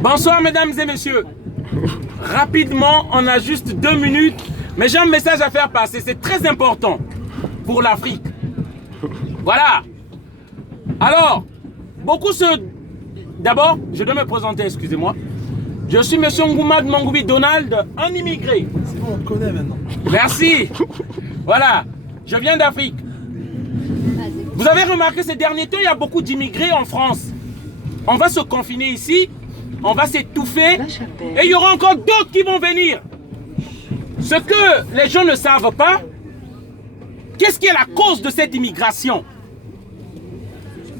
Bonsoir mesdames et messieurs. Rapidement, on a juste 2 minutes, mais j'ai un message à faire passer, c'est très important pour l'Afrique. Voilà. Alors, beaucoup se... D'abord, je dois me présenter, excusez-moi. Je suis monsieur Ngoumad Mangoubi Donald, un immigré. C'est bon, on te connaît maintenant. Merci. Voilà, je viens d'Afrique. Vous avez remarqué ces derniers temps, il y a beaucoup d'immigrés en France. On va se confiner ici, on va s'étouffer, et il y aura encore d'autres qui vont venir. Ce que les gens ne savent pas, qu'est-ce qui est la cause de cette immigration?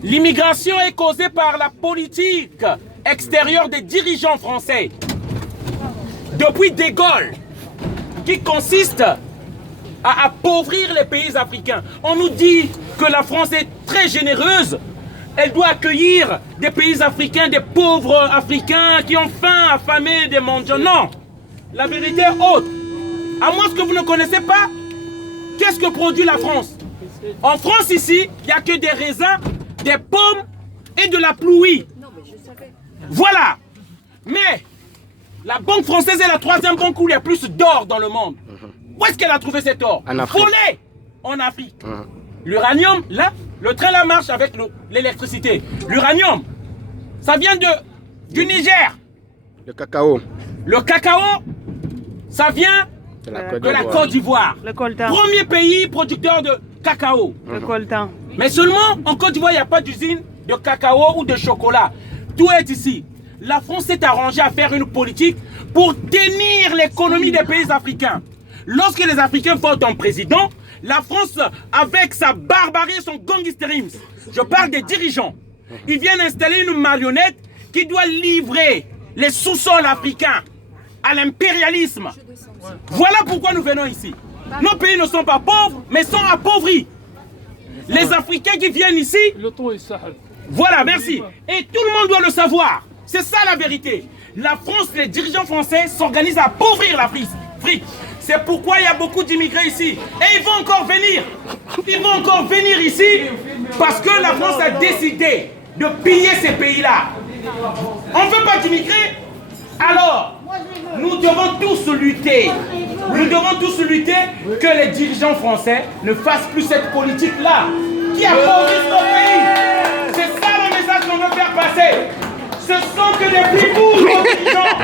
L'immigration est causée par la politique extérieure des dirigeants français. Depuis De Gaulle, qui consiste à appauvrir les pays africains. On nous dit que la France est très généreuse. Elle doit accueillir des pays africains, des pauvres africains qui ont faim, affamés, des mendiants. Non, la vérité est autre. À moins que vous ne connaissez pas, qu'est-ce que produit la France? En France ici, il n'y a que des raisins, des pommes et de la pluie. Voilà. Mais la banque française est la 3e banque où il y a plus d'or dans le monde. Où est-ce qu'elle a trouvé cet or? Volé en Afrique. L'uranium, là, le train là marche avec l'électricité. L'uranium, ça vient du Niger. Le cacao. Le cacao, ça vient de la Côte d'Ivoire. Le coltan. Premier pays producteur de cacao. Le coltan. Mais seulement en Côte d'Ivoire, il n'y a pas d'usine de cacao ou de chocolat. Tout est ici. La France s'est arrangée à faire une politique pour tenir l'économie des pays africains. Lorsque les Africains votent en président, la France, avec sa barbarie et son gangstérisme, je parle des dirigeants, ils viennent installer une marionnette qui doit livrer les sous-sols africains à l'impérialisme. Voilà pourquoi nous venons ici. Nos pays ne sont pas pauvres, mais sont appauvris. Les Africains qui viennent ici, voilà, merci. Et tout le monde doit le savoir. C'est ça la vérité. La France, les dirigeants français s'organisent à appauvrir l'Afrique. C'est pourquoi il y a beaucoup d'immigrés ici. Et ils vont encore venir. Ils vont encore venir ici parce que la France a décidé de piller ces pays-là. On ne veut pas d'immigrés. Alors, nous devons tous lutter. Nous devons tous lutter que les dirigeants français ne fassent plus cette politique-là qui appauvrit nos pays. C'est ça le message qu'on veut faire passer. Ce sont que des petits dirigeants